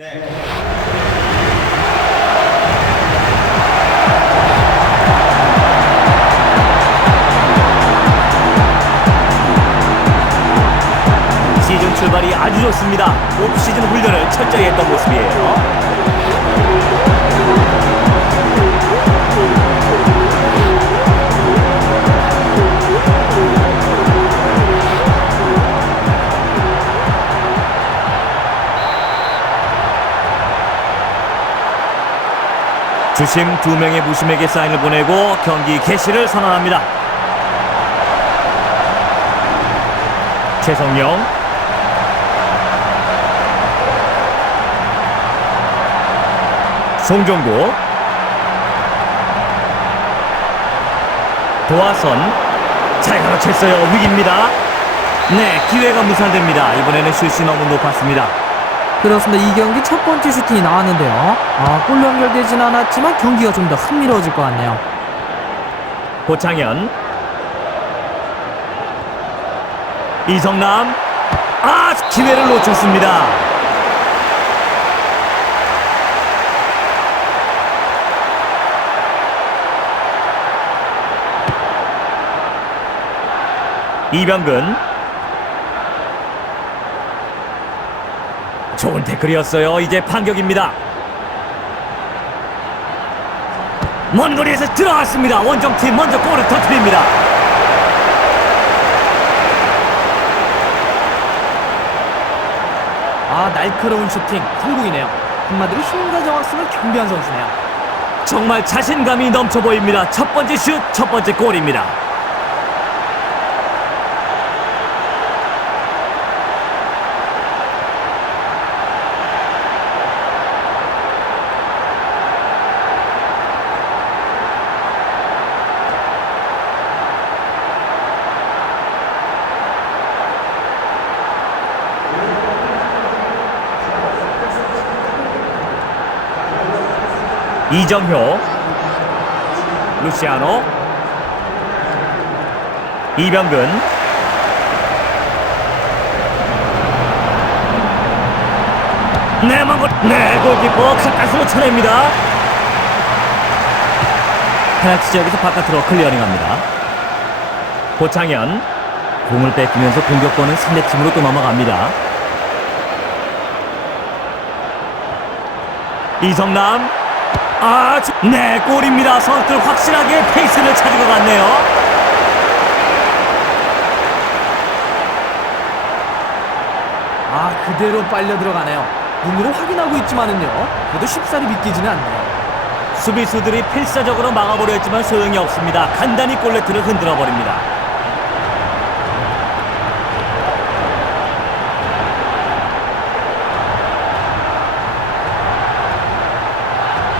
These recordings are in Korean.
시즌 출발이 아주 좋습니다. 오프 시즌 훈련을 철저히 했던 모습이에요. 주심 두 명의 무심에게 사인을 보내고 경기 개시를 선언합니다. 최성영 송종구. 도화선. 잘 가로챘어요. 위기입니다. 네 기회가 무산됩니다. 이번에는 슛이 너무 높았습니다 그렇습니다. 이 경기 첫 번째 슈팅이 나왔는데요. 아, 골로 연결되진 않았지만 경기가 좀 더 흥미로워질 것 같네요. 고창현 이성남 아 기회를 놓쳤습니다 이병근 좋은 태클이었어요 이제 반격입니다 먼 거리에서 들어갔습니다. 원정팀 먼저 골을 터뜨립니다. 아, 날카로운 슈팅 성공이네요. 한마디로 힘과 정확성을 경비한 선수네요. 정말 자신감이 넘쳐 보입니다. 첫 번째 슛, 첫 번째 골입니다. 이정효 루시아노 이병근 네, 망고, 네, 골키퍼 가까스로 쳐냅니다. 페널티 지역에서 바깥으로 클리어링합니다. 고창현 공을 뺏기면서 공격권은 상대팀으로 또 넘어갑니다. 이성남 아, 지- 네, 골입니다. 선수들 확실하게 페이스를 찾은 것 같네요. 아, 그대로 빨려 들어가네요. 눈으로 확인하고 있지만은요. 그래도 쉽사리 믿기지는 않네요. 수비수들이 필사적으로 막아보려 했지만 소용이 없습니다. 간단히 골레트를 흔들어 버립니다.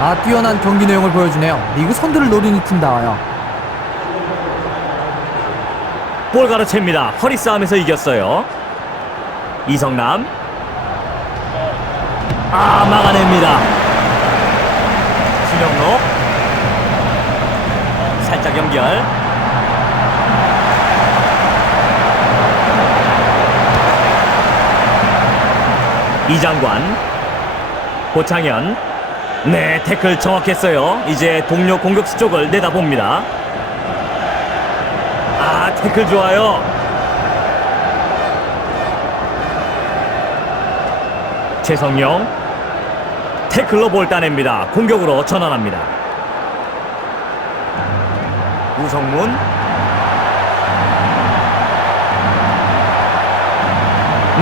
아, 뛰어난 경기 내용을 보여주네요. 리그 선두를 노리는 팀다워요. 볼 가로챕니다. 허리 싸움에서 이겼어요. 이성남. 아, 막아냅니다. 신영로. 살짝 연결. 이장관. 고창현. 네, 태클 정확했어요. 이제 동료 공격수 쪽을 내다봅니다. 아, 태클 좋아요. 최성용 태클로 볼 따냅니다. 공격으로 전환합니다. 우성문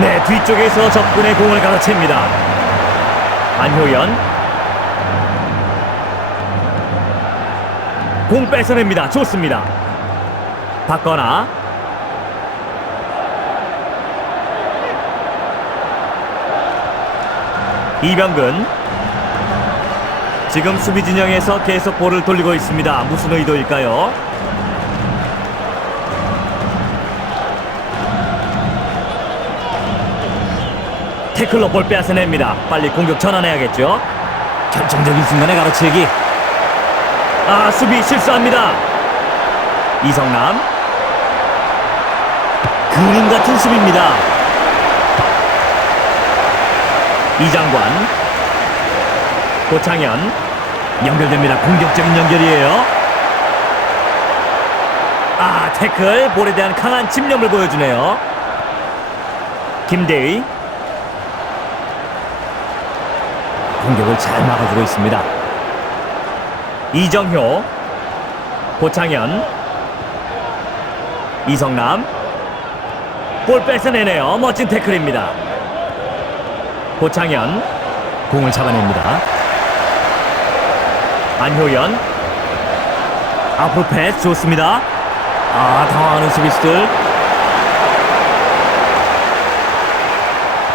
네, 뒤쪽에서 적군의 공을 가로챕니다. 안효연 공 뺏어냅니다. 좋습니다. 박거나 이병근 지금 수비 진영에서 계속 볼을 돌리고 있습니다. 무슨 의도일까요? 태클로 볼 빼앗아냅니다. 빨리 공격 전환해야겠죠. 결정적인 순간에 가로채기. 아 수비 실수합니다. 이성남 그림 같은 수비입니다. 이장관 고창현 연결됩니다. 공격적인 연결이에요. 아 태클 볼에 대한 강한 집념을 보여주네요. 김대희 공격을 잘 막아주고 있습니다. 이정효 고창현 이성남 볼 뺏어내네요. 멋진 태클입니다. 고창현 공을 잡아냅니다. 안효연 앞으로 패스 좋습니다. 아 당황하는 수비수들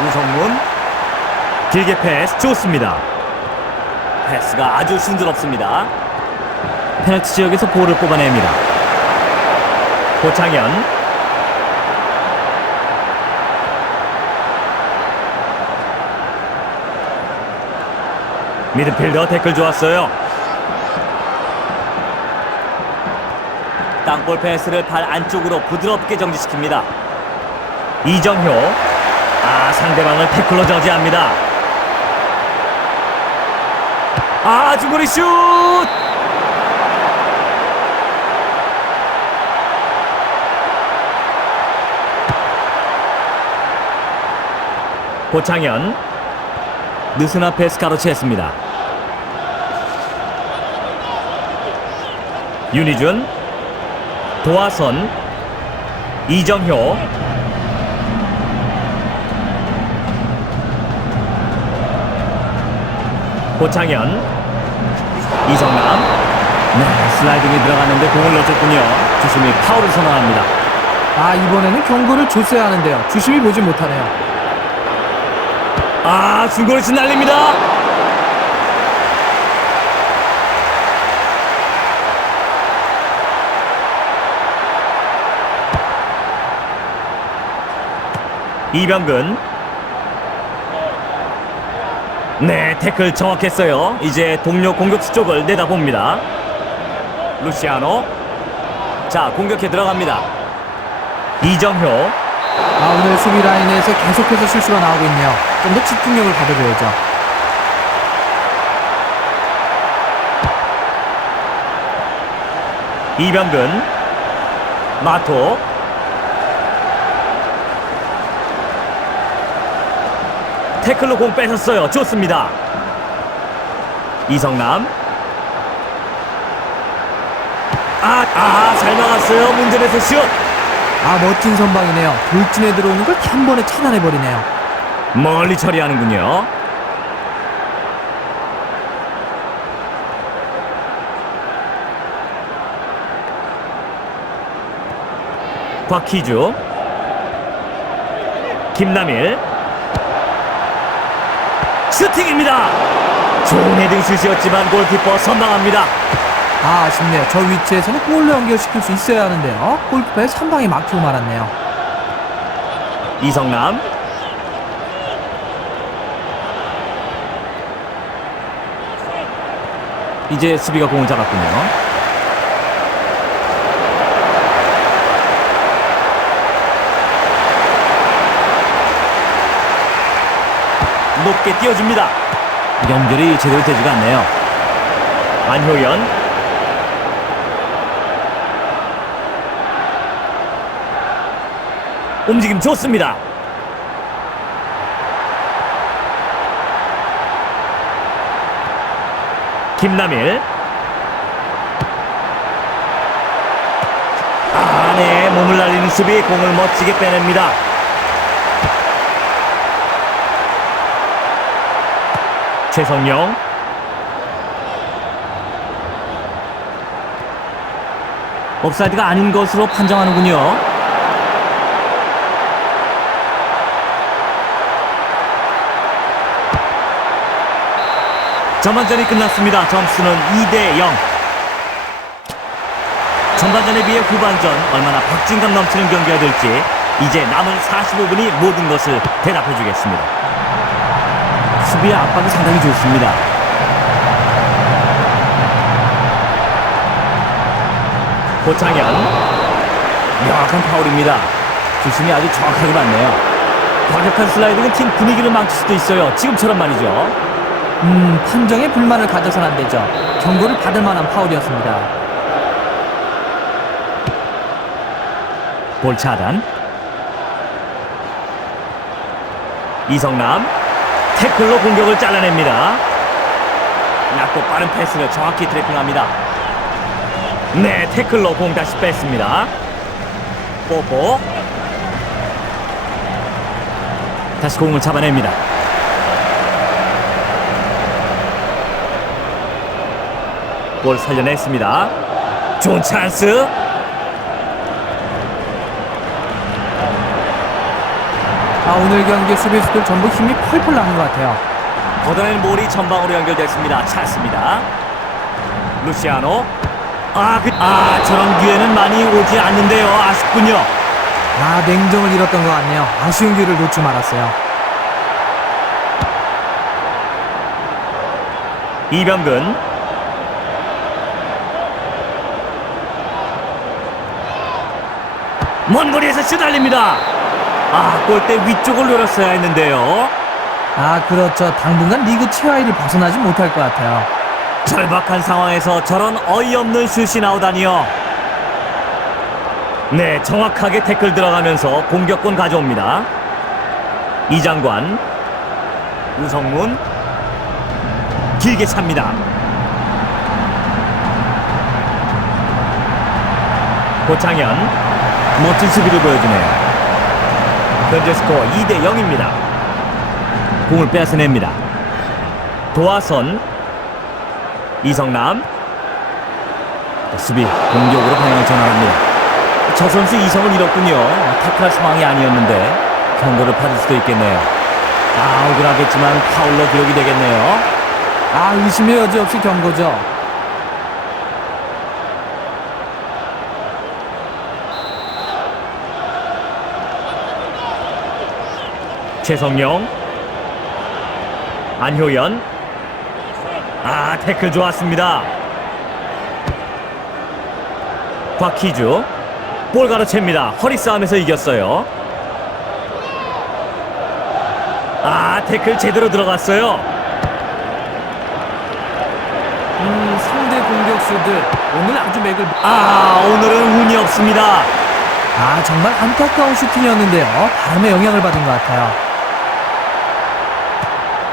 우성문 길게 패스 좋습니다. 패스가 아주 순조롭습니다. 페널티 지역에서 볼을 뽑아냅니다. 고창현 미드필더 태클 좋았어요. 땅볼 패스를 발 안쪽으로 부드럽게 정지시킵니다. 이정효 아 상대방을 태클로 저지합니다. 아 중거리 슛! 고창현. 느슨한 패스 가로채했습니다. 윤희준. 도하선. 이정효. 고창현. 이성남. 네 슬라이딩이 들어갔는데 공을 놓쳤군요. 주심이 파울을 선언합니다. 아 이번에는 경고를 줬어야 하는데요. 주심이 보지 못하네요. 아 중거리슛 날립니다. 이병근. 네 태클 정확했어요. 이제 동료 공격수 쪽을 내다봅니다. 루시아노. 자 공격해 들어갑니다. 이정효 아 오늘 수비 라인에서 계속해서 실수가 나오고 있네요. 좀 더 집중력을 가져줘야죠. 이병근 마토. 태클로 공 뺏었어요. 좋습니다. 이성남. 아 아 잘 막았어요. 문제에서 슛 아 멋진 선방이네요. 돌진에 들어오는 걸 한 번에 차단해 버리네요. 멀리 처리하는군요. 곽희주. 김남일. 슈팅입니다. 좋은 헤딩 슛이었지만 골키퍼 선방합니다 아 아쉽네요. 저 위치에서는 골로 연결시킬 수 있어야 하는데요. 골키퍼의 선방이 막히고 말았네요. 이성남 이제 수비가 공을 잡았군요 높게 띄워줍니다 연결이 제대로 되지가 않네요 안효연 움직임 좋습니다. 김남일. 안에 몸을 날리는 수비 공을 멋지게 빼냅니다. 최성용. 옵사이드가 아닌 것으로 판정하는군요 전반전이 끝났습니다. 점수는 2대 0. 전반전에 비해 후반전 얼마나 박진감 넘치는 경기가 될지 이제 남은 45분이 모든 것을 대답해 주겠습니다. 수비의 압박이 상당히 좋습니다. 고창현 명확한 파울입니다. 주심이 아주 정확하게 봤네요. 과격한 슬라이딩은 팀 분위기를 망칠 수도 있어요. 지금처럼 말이죠. 음, 판정에 불만을 가져선 안 되죠. 경고를 받을 만한 파울이었습니다. 볼 차단. 이성남 태클로 공격을 잘라냅니다. 낮고 빠른 패스를 정확히 트래핑합니다. 네, 태클로 공 다시 뺐습니다. 뽀뽀. 다시 공을 잡아냅니다. 볼 살려냈습니다. 좋은 찬스. 아, 오늘 경기 수비수들 전부 힘이 펄펄 나는 것 같아요. 걷어낸 볼이 전방으로 연결됐습니다. 찬스입니다. 루시아노. 아, 그, 아, 저런 기회는 많이 오지 않는데요. 아쉽군요. 아, 냉정을 잃었던 것 같네요. 아쉬운 기회를 놓지 말았어요. 이병근. 먼 거리에서 쓰달립니다. 아, 골대 위쪽을 노렸어야 했는데요. 아, 그렇죠. 당분간 리그 최하위를 벗어나지 못할 것 같아요. 절박한 상황에서 저런 어이없는 슛이 나오다니요. 네, 정확하게 태클 들어가면서 공격권 가져옵니다. 이장관, 우성문, 길게 찹니다. 고창현, 멋진 수비를 보여주네요. 현재 스코어 2대 0입니다. 공을 빼앗아냅니다. 도하선, 이성남 수비 공격으로 방향을 전환합니다 저 선수 이성은 잃었군요 태클할 상황이 아니었는데 경고를 받을 수도 있겠네요 아 억울하겠지만 파울로 기록이 되겠네요 아, 의심의 여지 없이 경고죠. 최성용. 안효연. 아 태클 좋았습니다. 곽희주. 볼 가로챕니다. 허리 싸움에서 이겼어요. 아 태클 제대로 들어갔어요. 음, 상대 공격수들 오늘 아주 맥을 아 오늘은 운이 없습니다. 아 정말 안타까운 슈팅이었는데요. 바람의 영향을 받은 것 같아요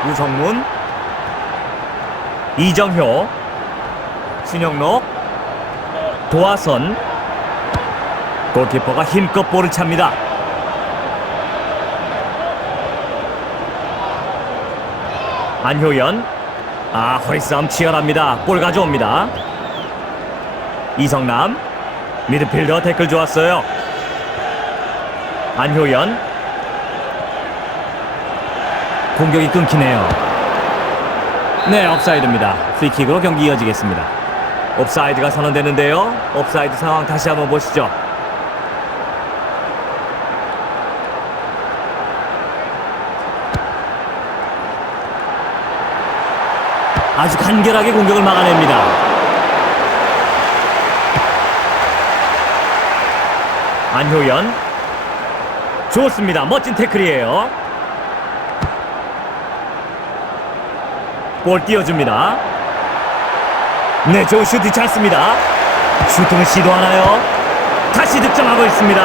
우성문 이정효 신영록 도하선. 골키퍼가 힘껏 볼을 찹니다. 안효연. 아 허리싸움 치열합니다. 볼 가져옵니다. 이성남. 미드필더 태클 좋았어요. 안효연 공격이 끊기네요. 네, 업사이드입니다. 프리킥으로 경기 이어지겠습니다. 옵사이드가 선언되는데요. 옵사이드 상황 다시 한번 보시죠. 아주 간결하게 공격을 막아냅니다. 안효연 좋습니다. 멋진 태클이에요. 볼 띄워줍니다. 네, 좋은 슈팅 찼습니다. 슈팅을 시도하나요? 다시 득점하고 있습니다.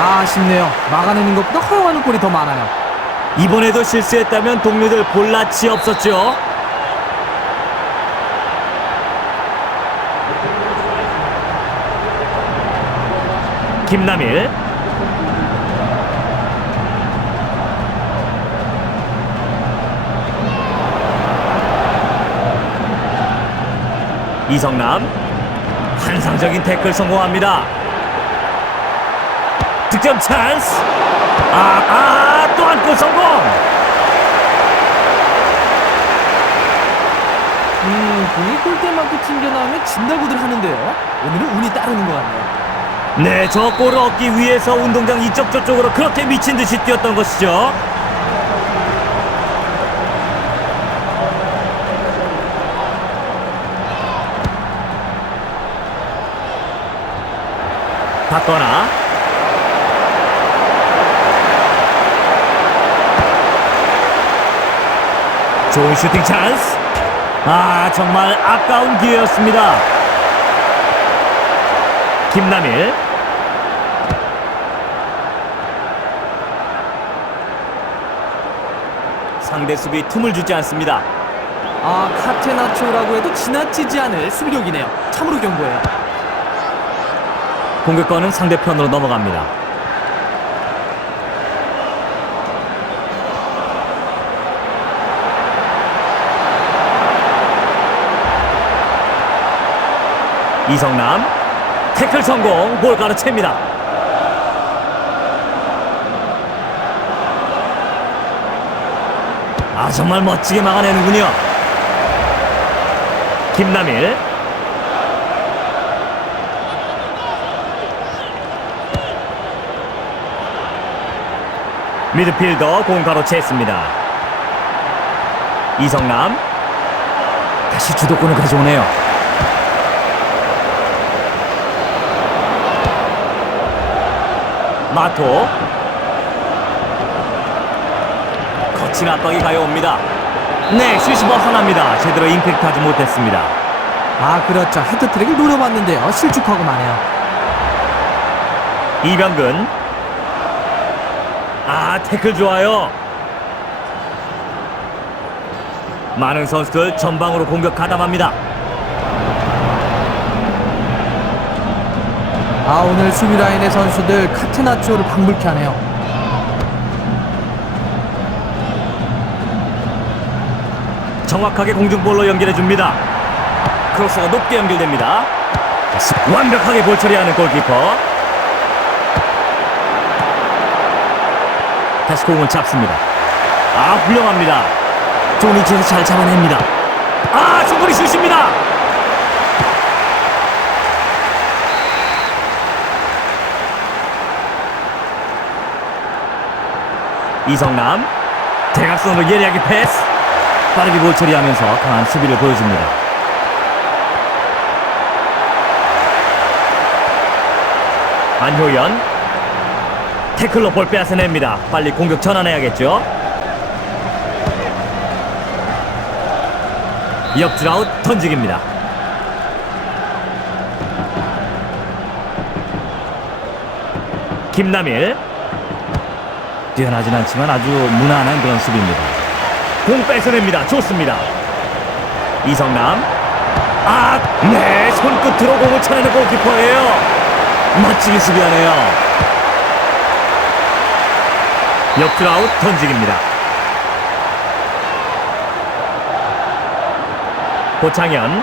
아, 아쉽네요 막아내는 것보다 허용하는 골이 더 많아요 이번에도 실수했다면 동료들 볼낯이 없었죠. 김남일 이성남 환상적인 태클 성공합니다. 득점 찬스. 아, 아, 또한 골 성공. 음, 공이 골대만큼 튕겨나오면 진달구들 하는데요 오늘은 운이 따르는 것 같네요 네, 저 골을 얻기 위해서 운동장 이쪽 저쪽으로 그렇게 미친 듯이 뛰었던 것이죠. 받거나 좋은 슈팅 찬스. 아, 정말 아까운 기회였습니다. 김남일. 상대 수비 틈을 주지 않습니다. 아 카테나초라고 해도 지나치지 않을 수비력이네요. 참으로 견고해요. 공격권은 상대편으로 넘어갑니다. 이성남 태클 성공 볼 가로챕니다. 아 정말 멋지게 막아내는군요. 김남일 미드필더 공 가로챘습니다. 이성남 다시 주도권을 가져오네요. 마토 거친 압박이 가요옵니다. 네, 슛이 벗어납니다. 제대로 임팩트하지 못했습니다. 아 그렇죠. 헤드트릭을 노려봤는데요. 실축하고 마네요. 이병근 아 태클 좋아요. 많은 선수들 전방으로 공격 가담합니다. 아 오늘 수비 라인의 선수들 카테나초를 방불케 하네요. 정확하게 공중볼로 연결해 줍니다. 크로스가 높게 연결됩니다. 완벽하게 볼 처리하는 골키퍼 다시 공을 잡습니다. 아 훌륭합니다. 좋은 위치에서 잘 잡아냅니다. 아 중거리 슛입니다. 이성남 대각선으로 예리하게 패스. 빠르게 볼 처리하면서 강한 수비를 보여줍니다. 안효연 태클로 볼 빼앗아냅니다. 빨리 공격 전환해야겠죠? 역줄 아웃 던지기입니다. 김남일. 뛰어나진 않지만 아주 무난한 그런 수비입니다. 공 뺏어냅니다. 좋습니다. 이성남. 아 네. 손끝으로 공을 쳐내는 골키퍼예요. 멋지게 수비하네요 역줄 아웃 던지기입니다 고창현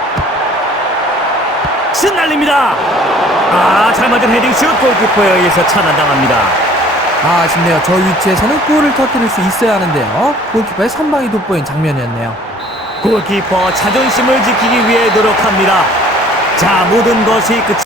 슛 날립니다 아 잘 맞은 헤딩 슛 골키퍼에 의해서 차단당합니다 아 아쉽네요. 저 위치에서는 골을 터뜨릴 수 있어야 하는데요. 골키퍼의 선방이 돋보인 장면이었네요. 골키퍼 자존심을 지키기 위해 노력합니다 자 모든 것이 끝이